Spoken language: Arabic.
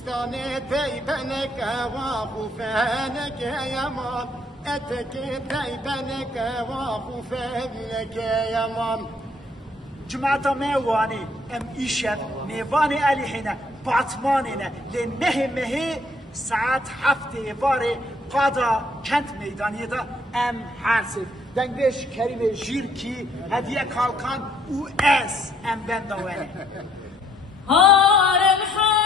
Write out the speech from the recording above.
دستان تیبنک و خوفنک یمان اتک تیبنک و خوفنک یمان جماعة ميواني ام ايشد ميواني اليحنا باطماننا لنه مه ساعت هفته باره قادا كنت ميدانيه دا ام حاسب دنگش كريم جيركي هديه كالكان او اس ام بندوانه هارم